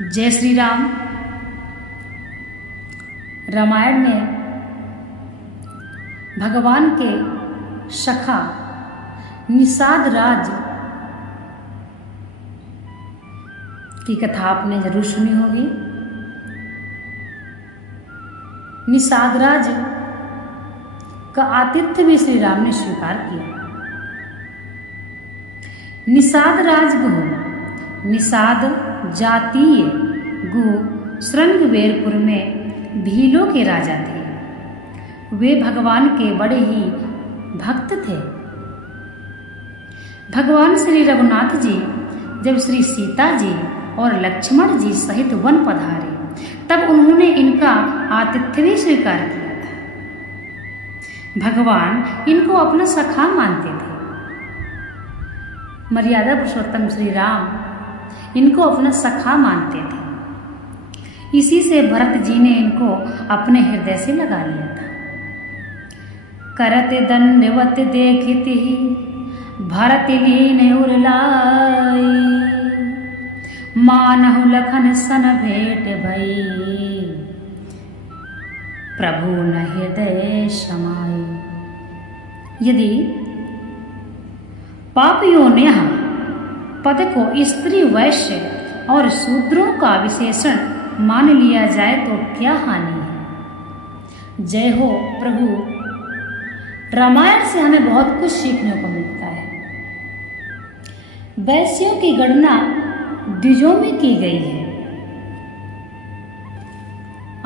जय श्री राम। रामायण में भगवान के सखा निषाद राज की कथा आपने जरूर सुनी होगी। निषाद राज का आतिथ्य भी श्री राम ने स्वीकार किया। निषाद राज गुह निषाद जातीय गुह श्रृंगवेरपुर में भीलों के राजा थे। वे भगवान के बड़े ही भक्त थे। भगवान श्री रघुनाथ जी जब श्री सीता जी और लक्ष्मण जी सहित वन पधारे तब उन्होंने इनका आतिथ्य भी स्वीकार किया था। भगवान इनको अपना सखा मानते थे। मर्यादा पुरुषोत्तम श्री राम इनको अपना सखा मानते थे। इसी से भरत जी ने इनको अपने हृदय से लगा लिया था। करत दंडवत देखित ही भरत लीन उरलाई, मानहु लखन सन भेंट भई, प्रभु न हृदय समाई। यदि पापियों पद को स्त्री वैश्य और शूद्रों का विशेषण मान लिया जाए तो क्या हानि है। जय हो प्रभु। रामायण से हमें बहुत कुछ सीखने को मिलता है। वैश्यों की गणना द्विजों में की गई है।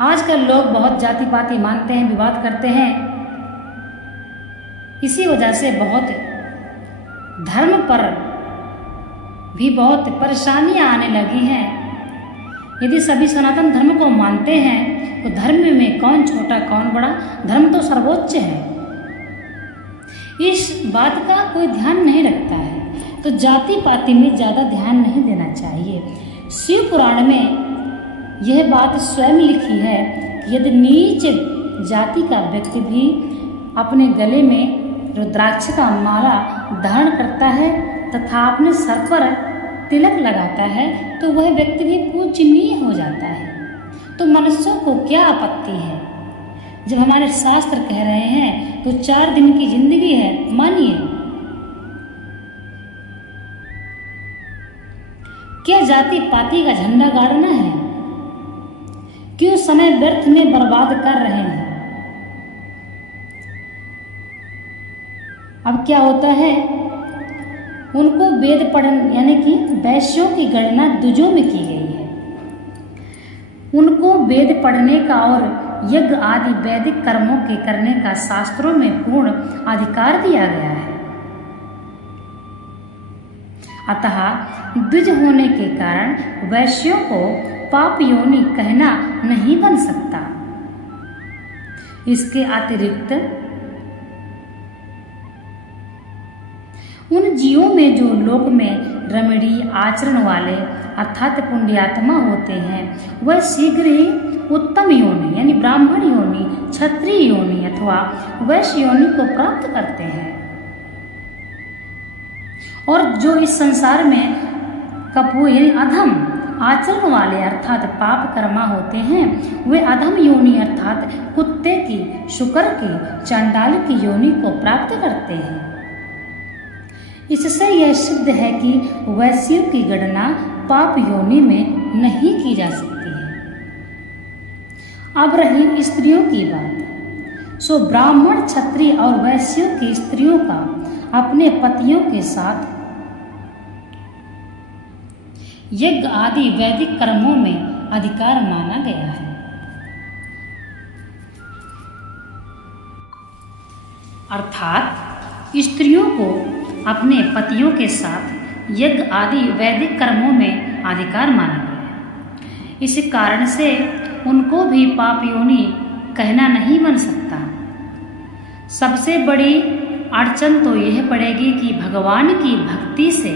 आजकल लोग बहुत जाति पाति मानते हैं, विवाद करते हैं। इसी वजह से बहुत धर्म पर भी बहुत परेशानियां आने लगी हैं। यदि सभी सनातन धर्म को मानते हैं तो धर्म में कौन छोटा कौन बड़ा, धर्म तो सर्वोच्च है। इस बात का कोई ध्यान नहीं रखता है तो जाति पाति में ज़्यादा ध्यान नहीं देना चाहिए। शिव पुराण में यह बात स्वयं लिखी है कि यदि नीच जाति का व्यक्ति भी अपने गले में रुद्राक्ष का माला धारण करता है तथा अपने सर पर तिलक लगाता है तो वह व्यक्ति भी पूजनीय हो जाता है। तो मनुष्यों को क्या आपत्ति है। जब हमारे शास्त्र कह रहे हैं तो 4 दिन की जिंदगी है, मानिए। क्या जाति पाति का झंडा गाड़ना है? क्यों समय व्यर्थ में बर्बाद कर रहे हैं। अब क्या होता है, उनको वेद पढ़न यानी कि वैश्यों की गणना द्विजों में की गई है। उनको वेद पढ़ने का और यज्ञ आदि वैदिक कर्मों के करने का शास्त्रों में पूर्ण अधिकार दिया गया है। अतः द्विज होने के कारण वैश्यों को पाप योनि कहना नहीं बन सकता। इसके अतिरिक्त उन जीवों में जो लोक में रमणीय आचरण वाले अर्थात पुण्यात्मा होते हैं वह शीघ्र ही उत्तम योनि यानी ब्राह्मण योनि, क्षत्रिय योनि अथवा वैश्य योनि को प्राप्त करते हैं। और जो इस संसार में कपू यानी अधम आचरण वाले अर्थात पाप कर्मा होते हैं वे अधम योनि अर्थात कुत्ते की, शुकर की, चांडाल की योनि को प्राप्त करते हैं। इससे यह सिद्ध है कि वैश्यों की गणना पाप योनि में नहीं की जा सकती है। अब रही स्त्रियों की बात। सो ब्राह्मण, क्षत्रिय और वैश्यों की स्त्रियों का अपने पतियों के साथ यज्ञ आदि वैदिक कर्मों में अधिकार माना गया है। अर्थात स्त्रियों को अपने पतियों के साथ यज्ञ आदि वैदिक कर्मों में अधिकार माना गया है। इस कारण से उनको भी पाप योनि कहना नहीं बन सकता। सबसे बड़ी अड़चन तो यह पड़ेगी कि भगवान की भक्ति से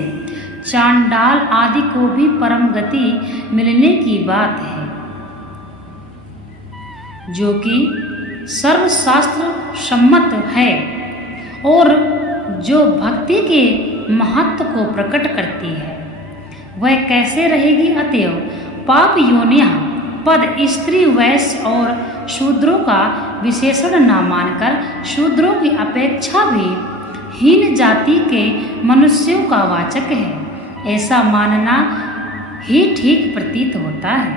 चांडाल आदि को भी परम गति मिलने की बात है, जो कि सर्वशास्त्र सम्मत है और जो भक्ति के महत्व को प्रकट करती है। वह कैसे रहेगी? अतएव पाप योनियां पद स्त्री वैश्य और शूद्रों का विशेषण न मानकर शूद्रों की अपेक्षा भी हीन जाति के मनुष्यों का वाचक है, ऐसा मानना ही ठीक प्रतीत होता है।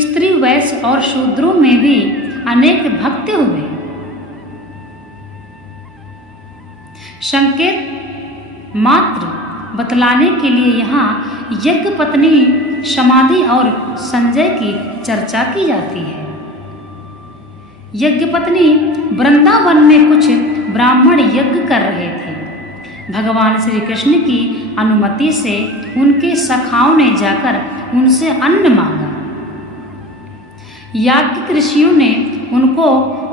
स्त्री वैश्य और शूद्रों में भी अनेक भक्त हुए। संकेत मात्र बतलाने के लिए यहाँ यज्ञ पत्नी समाधि और संजय की चर्चा की जाती है। यज्ञ पत्नी वृंदावन में कुछ ब्राह्मण यज्ञ कर रहे थे। भगवान श्री कृष्ण की अनुमति से उनके सखाओं ने जाकर उनसे अन्न मांगा। याज्ञिक ऋषियों ने उनको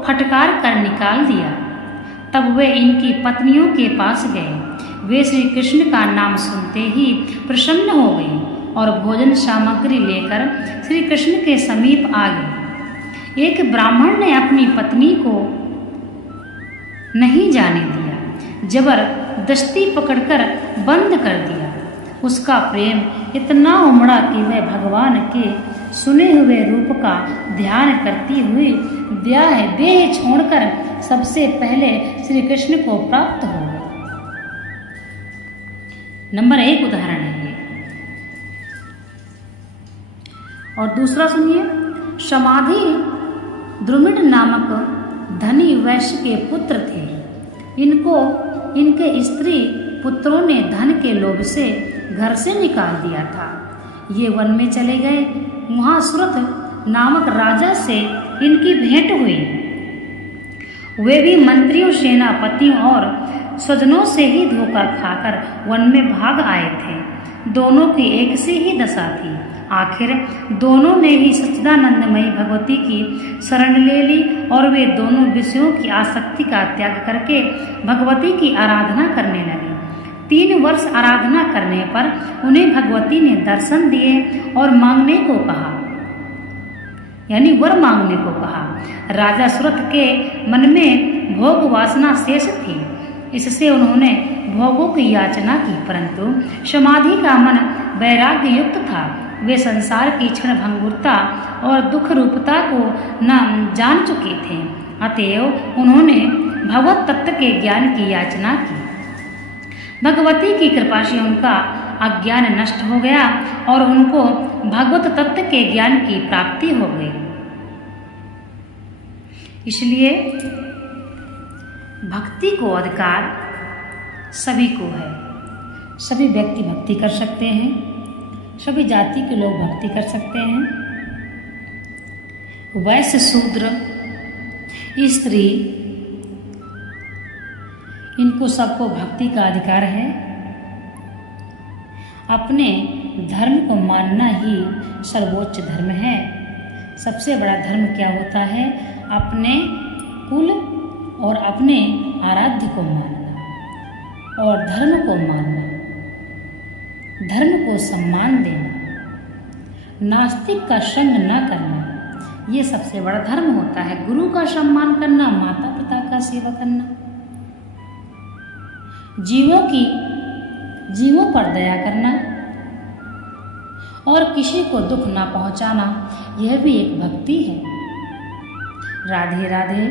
फटकार कर निकाल दिया। तब वे इनकी पत्नियों के पास गए। वे श्री कृष्ण का नाम सुनते ही प्रसन्न हो गई और भोजन सामग्री लेकर श्री कृष्ण के समीप आ गए। एक ब्राह्मण ने अपनी पत्नी को नहीं जाने दिया, जबरदस्ती पकड़कर बंद कर दिया। उसका प्रेम इतना उमड़ा कि वह भगवान के सुने हुए रूप का ध्यान करती हुई देह छोड़कर सबसे पहले श्री कृष्ण को प्राप्त हो गई। नंबर 1 उदाहरण है ये। और दूसरा सुनिए, समाधि द्रुमिड नामक धनी वैश्य के पुत्र थे। इनके स्त्री पुत्रों ने धन के लोभ से घर से निकाल दिया था। ये वन में चले गए। वहां सुरथ नामक राजा से इनकी भेंट हुई। वे भी मंत्रियों, सेनापतियों और स्वजनों से ही धोखा खाकर वन में भाग आए थे। दोनों की एक सी ही दशा थी। आखिर दोनों ने ही सच्चिदानंदमयी भगवती की शरण ले ली और वे दोनों विषयों की आसक्ति का त्याग करके भगवती की आराधना करने लगे। 3 वर्ष आराधना करने पर उन्हें भगवती ने दर्शन दिए और मांगने को कहा, यानी वर मांगने को कहा। राजा सुरथ के मन में भोग वासना शेष थी, इससे उन्होंने भोगों की याचना की, परंतु समाधि का मन वैराग्य युक्त था। वे संसार की क्षण भंगुरता और दुख रूपता को न जान चुके थे, अतएव उन्होंने भगवत तत्व के ज्ञान की याचना की। भगवती की कृपा से उनका अज्ञान नष्ट हो गया और उनको भगवत तत्व के ज्ञान की प्राप्ति हो गई। इसलिए भक्ति को अधिकार सभी को है। सभी व्यक्ति भक्ति कर सकते हैं, सभी जाति के लोग भक्ति कर सकते हैं। वैश्य, शूद्र, स्त्री, इनको सबको भक्ति का अधिकार है। अपने धर्म को मानना ही सर्वोच्च धर्म है। सबसे बड़ा धर्म क्या होता है? अपने कुल और अपने आराध्य को मानना और धर्म को मानना, धर्म को सम्मान देना, नास्तिक का संग न करना, ये सबसे बड़ा धर्म होता है। गुरु का सम्मान करना, माता पिता का सेवा करना, जीवों पर दया करना और किसी को दुख ना पहुंचाना, यह भी एक भक्ति है। राधे राधे।